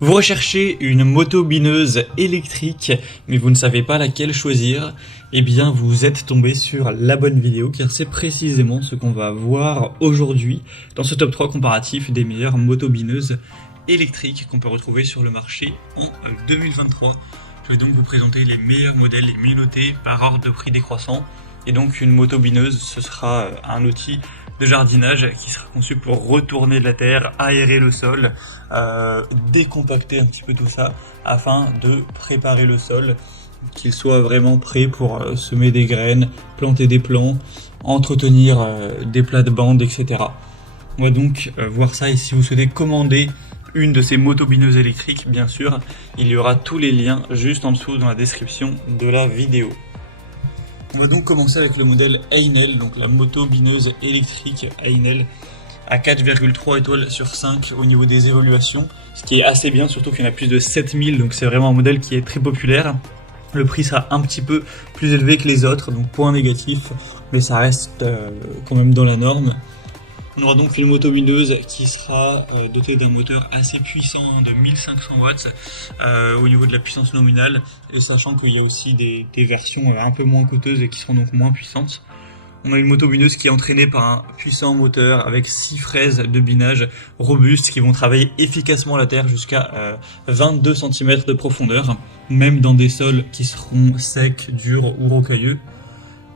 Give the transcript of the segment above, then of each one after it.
Vous recherchez une moto bineuse électrique, mais vous ne savez pas laquelle choisir, eh bien vous êtes tombé sur la bonne vidéo, car c'est précisément ce qu'on va voir aujourd'hui dans ce top 3 comparatif des meilleures motos bineuses électriques qu'on peut retrouver sur le marché en 2023. Je vais donc vous présenter les meilleurs modèles, les mieux notés par ordre de prix décroissant. Et donc une moto bineuse, ce sera un outil de jardinage qui sera conçu pour retourner de la terre, aérer le sol, décompacter un petit peu tout ça afin de préparer le sol, qu'il soit vraiment prêt pour semer des graines, planter des plants, entretenir des plates-bandes, etc. On va donc voir ça, et si vous souhaitez commander une de ces motos bineuses électriques, bien sûr, il y aura tous les liens juste en dessous dans la description de la vidéo. On va donc commencer avec le modèle Einel, donc la moto bineuse électrique Einel à 4,3 étoiles sur 5 au niveau des évaluations, ce qui est assez bien, surtout qu'il y en a plus de 7000, donc c'est vraiment un modèle qui est très populaire. Le prix sera un petit peu plus élevé que les autres, donc point négatif, mais ça reste quand même dans la norme. On aura donc une moto bineuse qui sera dotée d'un moteur assez puissant de 1500 watts au niveau de la puissance nominale, et sachant qu'il y a aussi des versions un peu moins coûteuses et qui seront donc moins puissantes. On a une moto bineuse qui est entraînée par un puissant moteur avec 6 fraises de binage robustes qui vont travailler efficacement la terre jusqu'à 22 cm de profondeur, même dans des sols qui seront secs, durs ou rocailleux.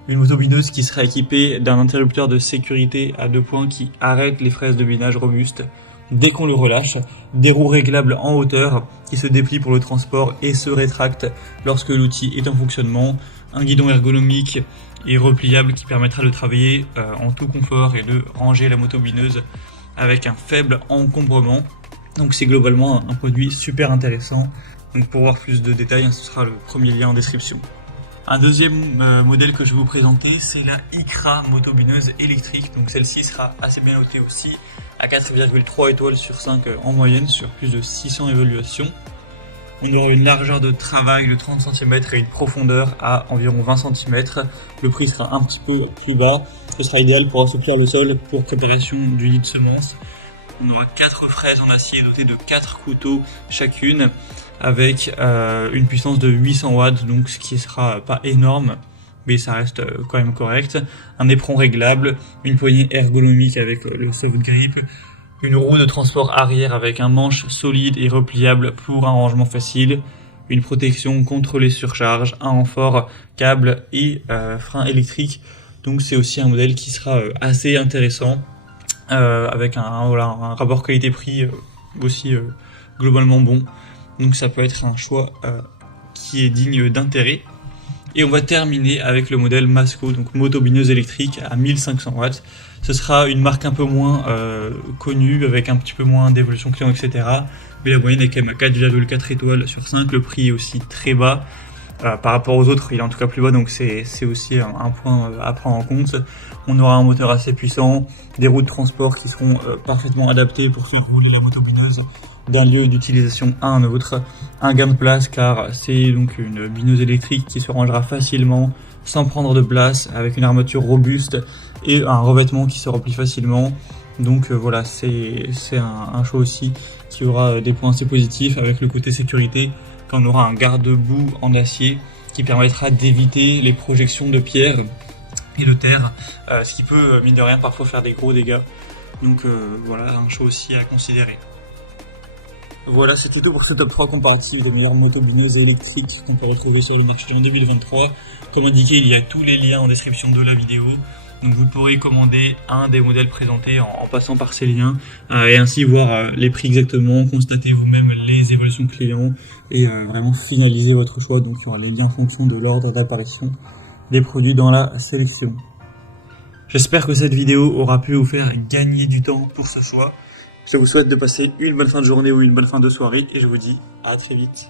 Une moto bineuse qui sera équipée d'un interrupteur de sécurité à 2 points qui arrête les fraises de binage robustes dès qu'on le relâche, des roues réglables en hauteur qui se déplient pour le transport et se rétractent lorsque l'outil est en fonctionnement, un guidon ergonomique et repliable qui permettra de travailler en tout confort et de ranger la moto bineuse avec un faible encombrement. Donc c'est globalement un produit super intéressant. Donc pour voir plus de détails, ce sera le premier lien en description. Un deuxième modèle que je vais vous présenter, c'est la Icra moto bineuse électrique. Donc celle-ci sera assez bien notée aussi, à 4,3 étoiles sur 5 en moyenne, sur plus de 600 évaluations. On aura une largeur de travail de 30 cm et une profondeur à environ 20 cm. Le prix sera un petit peu plus bas. Ce sera idéal pour assouplir le sol pour préparation du nid de semences. On aura 4 fraises en acier dotées de 4 couteaux chacune, avec une puissance de 800 watts, donc ce qui sera pas énorme, mais ça reste quand même correct. Un éperon réglable, une poignée ergonomique avec le soft grip, une roue de transport arrière avec un manche solide et repliable pour un rangement facile, une protection contre les surcharges, un renfort câble et frein électrique. Donc c'est aussi un modèle qui sera assez intéressant, avec un rapport qualité-prix aussi globalement bon. Donc ça peut être un choix qui est digne d'intérêt. Et on va terminer avec le modèle Masco, donc moto bineuse électrique à 1500 watts. Ce sera une marque un peu moins connue, avec un petit peu moins d'évolution client, etc. Mais la moyenne est quand même à 4,4 étoiles sur 5. Le prix est aussi très bas. Par rapport aux autres, il est en tout cas plus bas, donc c'est aussi un point à prendre en compte. On aura un moteur assez puissant, des roues de transport qui seront parfaitement adaptées pour faire rouler la moto bineuse d'un lieu d'utilisation à un autre, un gain de place car c'est donc une bineuse électrique qui se rangera facilement sans prendre de place, avec une armature robuste et un revêtement qui se replie facilement. Donc voilà, c'est un choix aussi qui aura des points assez positifs, avec le côté sécurité, quand on aura un garde-boue en acier qui permettra d'éviter les projections de pierre et de terre, ce qui peut, mine de rien, parfois faire des gros dégâts. Donc voilà, un choix aussi à considérer. Voilà, c'était tout pour ce top 3 comparatif des meilleures motos bineuses électriques qu'on peut retrouver sur le marché en 2023. Comme indiqué, il y a tous les liens en description de la vidéo. Donc vous pourrez commander un des modèles présentés en passant par ces liens, et ainsi voir les prix exactement, constater vous-même les évolutions clients et vraiment finaliser votre choix. Donc il y aura les liens en fonction de l'ordre d'apparition des produits dans la sélection. J'espère que cette vidéo aura pu vous faire gagner du temps pour ce choix. Je vous souhaite de passer une bonne fin de journée ou une bonne fin de soirée, et je vous dis à très vite.